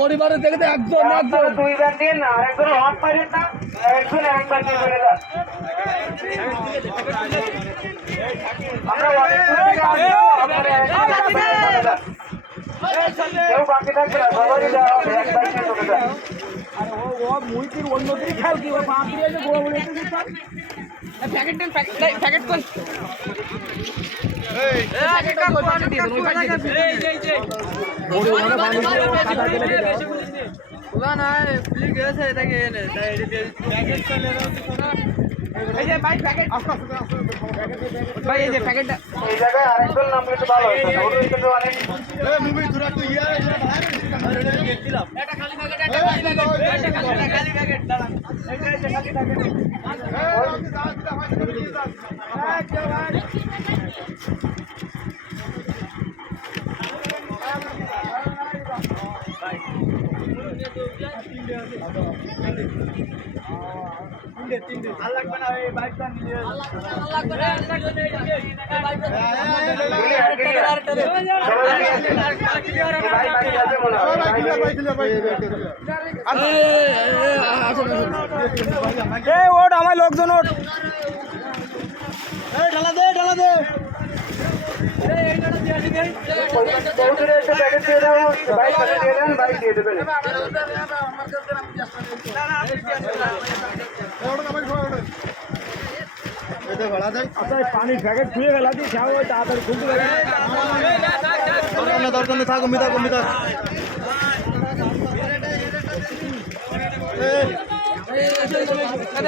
পরিবারের থেকে তো একজন দুই ব্যাগ দিন না, আরেকজন হট পাইলেন না, একজন একবার দিয়ে বেড়ে যান। আমরা অনেক দূর থেকে আসবো, আপনারা একবার চলে যান। কেউ বাকি থাকবে না, সবাই দেওয়া হবে, একবার দিয়ে চলে যান। মুইতির অন্যদিকে খেয়াল কি পা দিয়ে গোড়া বলে প্যাকেট দেন, প্যাকেট কই এই জায়গায় আরেকজন নাম কিন্তু ভালো হয়েছে, ওদের কিন্তু অনেক ওট আমার লোকজন ওট ঢালা দে চৌধুরী একটা প্যাকেট দিয়ে দেবো, বাইক দিয়ে দেন, বাইক দিয়ে দেবেন। পানির প্যাকেট খুলে গেল তাড়াতাড়ি খুলতে দরকার নেই, থাকো মিতা